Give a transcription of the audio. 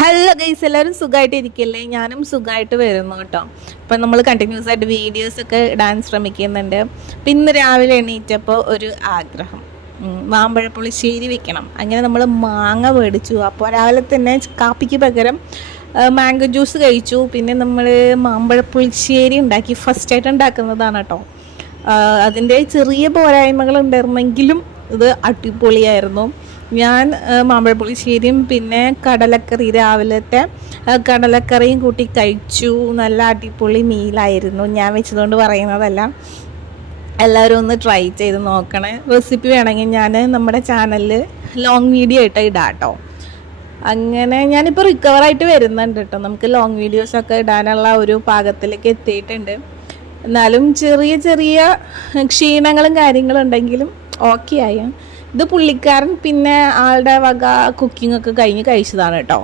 Hello guys, എല്ലാവരും സുഖമായിട്ട് ഇരിക്കില്ലേ? ഞാനും സുഖമായിട്ട് വരുന്നു കേട്ടോ. അപ്പം നമ്മൾ കണ്ടിന്യൂസ് ആയിട്ട് വീഡിയോസൊക്കെ ഇടാൻ ശ്രമിക്കുന്നുണ്ട്. അപ്പം ഇന്ന് രാവിലെ എണീറ്റപ്പോൾ ഒരു ആഗ്രഹം, മാമ്പഴ പുളിശ്ശേരി വെക്കണം. അങ്ങനെ നമ്മൾ മാങ്ങ മേടിച്ചു. അപ്പോൾ രാവിലെ തന്നെ കാപ്പിക്ക് പകരം മാംഗോ ജ്യൂസ് കഴിച്ചു. പിന്നെ നമ്മൾ മാമ്പഴ പുളിശ്ശേരി ഉണ്ടാക്കി. ഫസ്റ്റായിട്ട് ഉണ്ടാക്കുന്നതാണ് കേട്ടോ. അതിൻ്റെ ചെറിയ പോരായ്മകൾ ഉണ്ടായിരുന്നെങ്കിലും ഇത് അടിപൊളിയായിരുന്നു. ഞാൻ മാമ്പഴ പുളിശ്ശേരിയും പിന്നെ കടലക്കറി, രാവിലത്തെ കടലക്കറിയും കൂട്ടി കഴിച്ചു. നല്ല അടിപൊളി മീലായിരുന്നു. ഞാൻ വെച്ചതുകൊണ്ട് പറയുന്നതല്ല, എല്ലാവരും ഒന്ന് ട്രൈ ചെയ്ത് നോക്കണേ. റെസിപ്പി വേണമെങ്കിൽ ഞാൻ നമ്മുടെ ചാനലിൽ ലോങ് വീഡിയോ ആയിട്ട് ഇടാം കേട്ടോ. അങ്ങനെ ഞാനിപ്പോൾ റിക്കവറായിട്ട് വരുന്നുണ്ട് കേട്ടോ. നമുക്ക് ലോങ് വീഡിയോസൊക്കെ ഇടാനുള്ള ഒരു പാകത്തിലേക്ക് എത്തിയിട്ടുണ്ട്. എന്നാലും ചെറിയ ചെറിയ ക്ഷീണങ്ങളും കാര്യങ്ങളും ഉണ്ടെങ്കിലും ഓക്കെ ആയി. ഇത് പുള്ളിക്കാരൻ പിന്നെ ആളുടെ വക കുക്കിംഗ് ഒക്കെ കഴിഞ്ഞ് കഴിച്ചതാണ് കേട്ടോ.